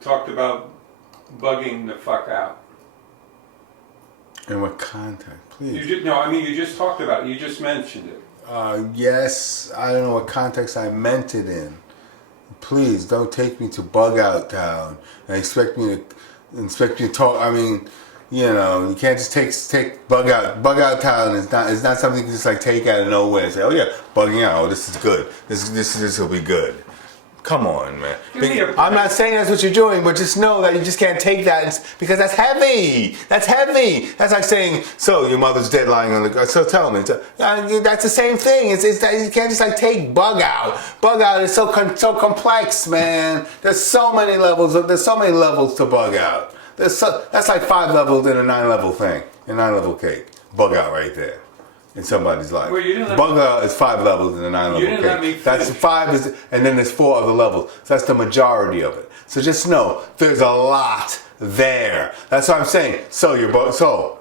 talked about bugging the fuck out. In what context, please? You just talked about it. You just mentioned it. Yes, I don't know what context I meant it in. Please don't take me to bug out town and expect me to talk. I mean, you can't just take bug out town. It's not something you can just like take out of nowhere and say, oh yeah, bugging out. Oh, this is good. This will be good. Come on, man. I'm not saying that's what you're doing, but just know that you just can't take that because that's heavy. That's heavy. That's like saying, so your mother's dead lying on the ground. So tell me. That's the same thing. It's that you can't just like take bug out. Bug out is so complex, man. There's so many levels to bug out. That's like 5 levels in a 9-level thing, a 9-level cake. Bug out right there. In somebody's life. Well, bug out is 5 levels in a 9-level cake. That's 5 and then there's 4 other levels. So that's the majority of it. So just know there's a lot there. That's what I'm saying. So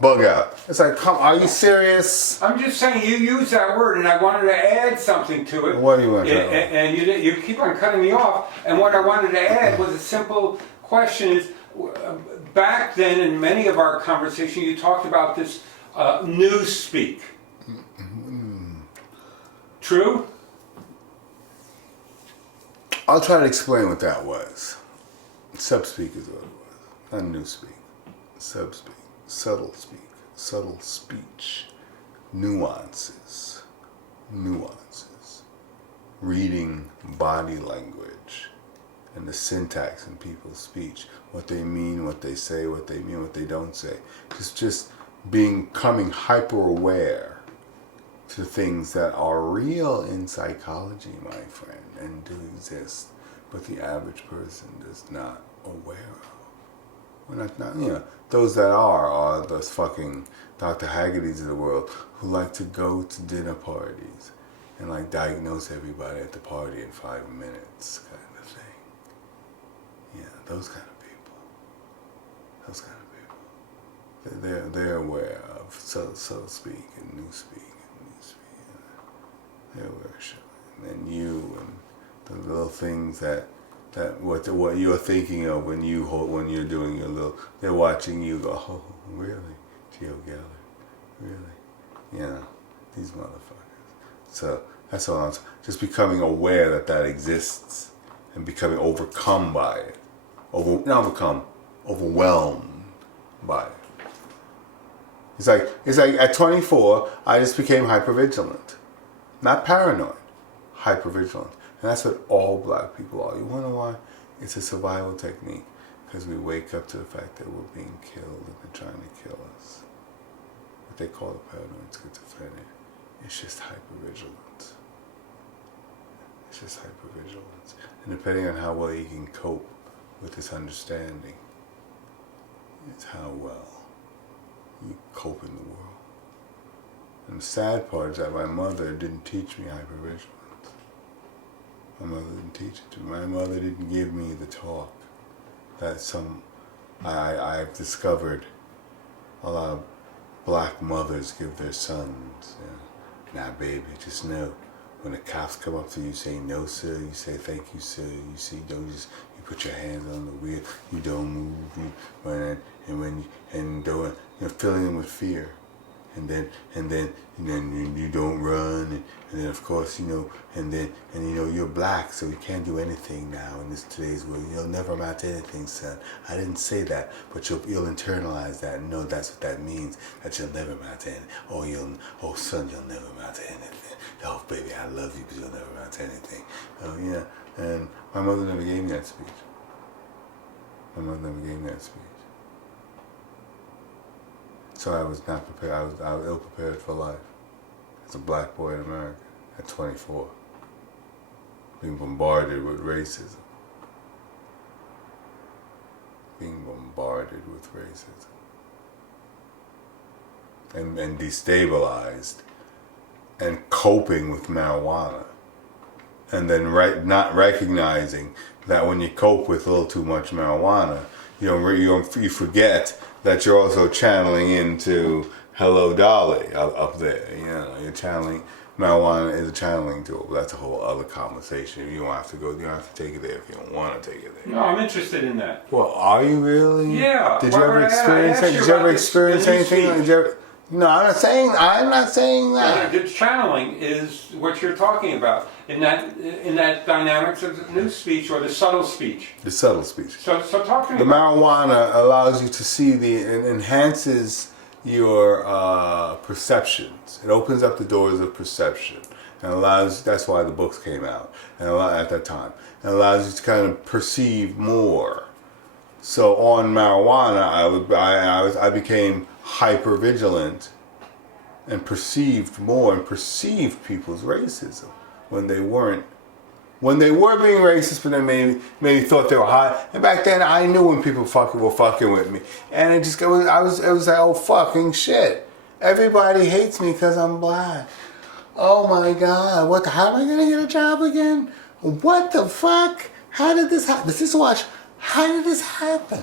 bug out. It's like, are you serious? I'm just saying you use that word, and I wanted to add something to it. What do you want to add? And you keep on cutting me off. And what I wanted to add was a simple question: is back then in many of our conversations, you talked about this news speak. True? I'll try to explain what that was. Subspeak is what it was. Not newspeak. Subspeak. Subtle speak. Subtle speech. Nuances. Reading body language and the syntax in people's speech. What they mean, what they say, what they mean, what they don't say. Just becoming hyper aware to things that are real in psychology, my friend, and do exist, but the average person is not aware of. We're not those that are those fucking Dr. Haggertys of the world who like to go to dinner parties and like diagnose everybody at the party in 5 minutes, kind of thing. Yeah, those kind of people. They're aware of subtle speak and new speak. They're aware of shit. And you and the little things that what you're thinking of when you're doing your little, they're watching you go, oh, really? Geo Geller, really? These motherfuckers. So that's all I'm saying. Just becoming aware that exists and becoming overcome by it. Overwhelmed by it. It's like at 24, I just became hypervigilant. Not paranoid, hypervigilant. And that's what all black people are. You wanna know why? It's a survival technique. Because we wake up to the fact that we're being killed and they're trying to kill us. What they call the paranoid schizophrenic. It's just hypervigilance. And depending on how well you can cope with this understanding, it's how well you cope in the world. And the sad part is that my mother didn't teach me hypervigilance. My mother didn't teach it to me. My mother didn't give me the talk that I've discovered a lot of black mothers give their sons. Now, baby, just know when the cops come up to you, say no, sir. You say thank you, sir. You see, you put your hands on the wheel. You don't move. Filling them with fear. And then you don't run, and then of course you're black, so you can't do anything now in today's world. You'll never amount to anything, son. I didn't say that, but you'll internalize that and know that's what that means. That you'll never amount to anything. Son, you'll never amount to anything. Oh baby, I love you, but you'll never amount to anything. Oh yeah, and my mother never gave me that speech. So I was not prepared. I was ill prepared for life as a black boy in America at 24, being bombarded with racism, and destabilized, and coping with marijuana, and then not recognizing that when you cope with a little too much marijuana, you forget that you're also channeling into Hello Dolly up there. You're channeling marijuana is a channeling tool. That's a whole other conversation. You don't have to go. You don't have to take it there if you don't want to take it there. No, I'm interested in that. Well, are you really? Yeah. Did you ever experience it? Did you ever experience anything? Did you ever, no, I'm not saying. I'm not saying that. The channeling is what you're talking about in that dynamics of the new speech or the subtle speech. The subtle speech. So talk to me. The marijuana allows you to see it enhances your perceptions. It opens up the doors of perception and allows. That's why the books came out and at that time. It allows you to kind of perceive more. So on marijuana, I became hyper vigilant and perceived more and perceived people's racism when they weren't. When they were being racist, but then maybe thought they were hot. And back then, I knew when people were fucking with me, and it was like, oh fucking shit! Everybody hates me because I'm black. Oh my god! How am I gonna get a job again? What the fuck? How did this happen? How did this happen?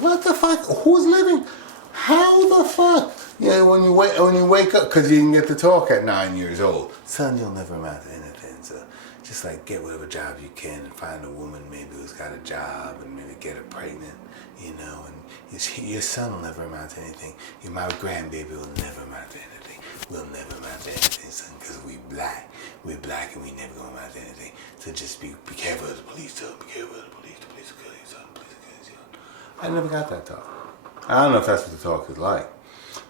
What the fuck? Who's living? How the fuck? Yeah, when you wake up, because you didn't get to talk at 9 years old. Son, you'll never amount to anything. So just like get whatever job you can and find a woman maybe who's got a job and maybe get her pregnant, you know. And your son will never amount to anything. My grandbaby will never amount to anything. We'll never amount to anything, son, because we black. We're black and we never gonna amount to anything. So just be careful of the police, son. Be careful of the police. The police will kill you, son. The police will kill you, son. I never got that talk. I don't know if that's what the talk is like,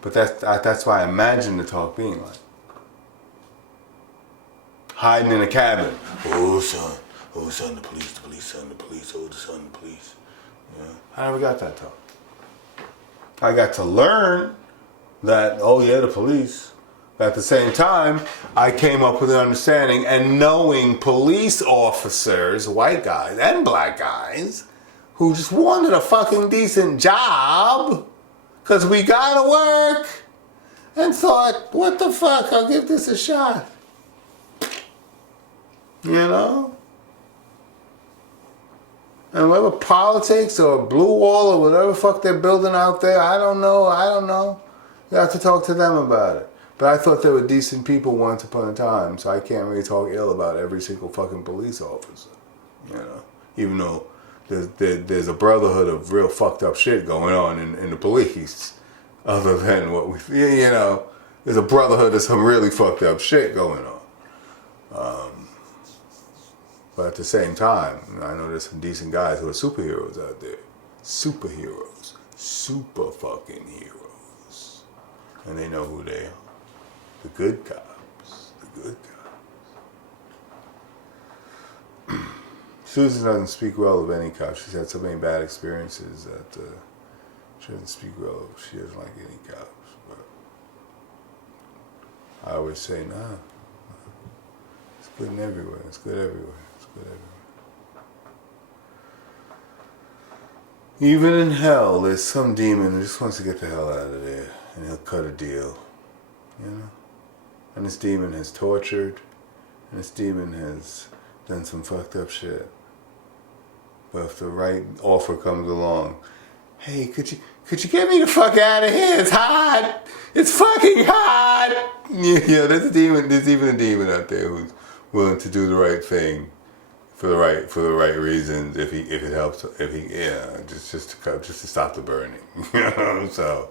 but that's why I imagine the talk being like. Hiding in a cabin. Oh son, the police, son, the police, oh the son, the police. You know? I never got that talk. I got to learn that, oh yeah, the police. But at the same time, I came up with an understanding and knowing police officers, white guys and black guys, who just wanted a fucking decent job, because we gotta work, and thought, what the fuck, I'll give this a shot. You know? And whatever politics or blue wall or whatever fuck they're building out there, I don't know. You have to talk to them about it. But I thought they were decent people once upon a time, so I can't really talk ill about every single fucking police officer. You know? Even though there's a brotherhood of real fucked up shit going on in the police, other than what we, you know, there's a brotherhood of some really fucked up shit going on. But at the same time, I know there's some decent guys who are superheroes out there. Superheroes. Super fucking heroes. And they know who they are. The good cops. The good cops. Susan doesn't speak well of any cop. She's had so many bad experiences that she doesn't speak well of. She doesn't like any cops. But I always say, nah. It's good everywhere. It's good everywhere. It's good everywhere. Even in hell, there's some demon who just wants to get the hell out of there. And he'll cut a deal. You know? And this demon has tortured. And this demon has done some fucked up shit. But if the right offer comes along, hey, could you get me the fuck out of here? It's hot. It's fucking hot. Yeah, there's even a demon out there who's willing to do the right thing for the right reasons if it helps, just to stop the burning. You know, so.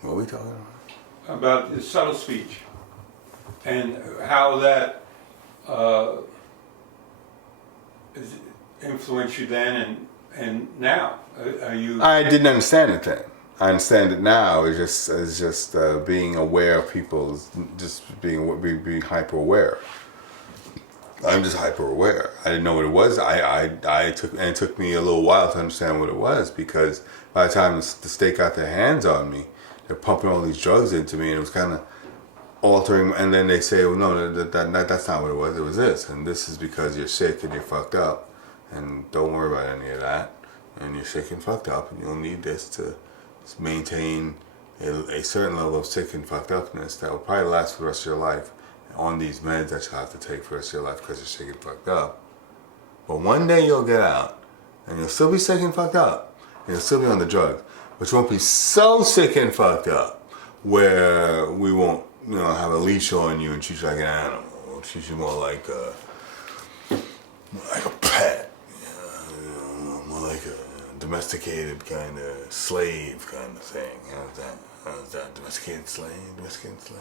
What are we talking about? About the subtle speech and how that influenced you then and now. Are you? I didn't understand it then. I understand it now. It's just being aware of people, just being hyper aware. I'm just hyper aware. I didn't know what it was. It took me a little while to understand what it was, because by the time the state got their hands on me, they're pumping all these drugs into me, and it was kind of altering. And then they say, well, no, that's not what it was. It was this, and this is because you're sick and you're fucked up, and don't worry about any of that. And you're sick and fucked up, and you'll need this to maintain a certain level of sick and fucked upness that will probably last for the rest of your life on these meds that you'll have to take for the rest of your life because you're sick and fucked up. But one day you'll get out, and you'll still be sick and fucked up, and you'll still be on the drugs, but you won't be so sick and fucked up where we won't, have a leash on you and treat you like an animal. We'll treat you more like a pet, more like a domesticated kind of slave kind of thing. How's that? Domesticated slave? Domesticated slave?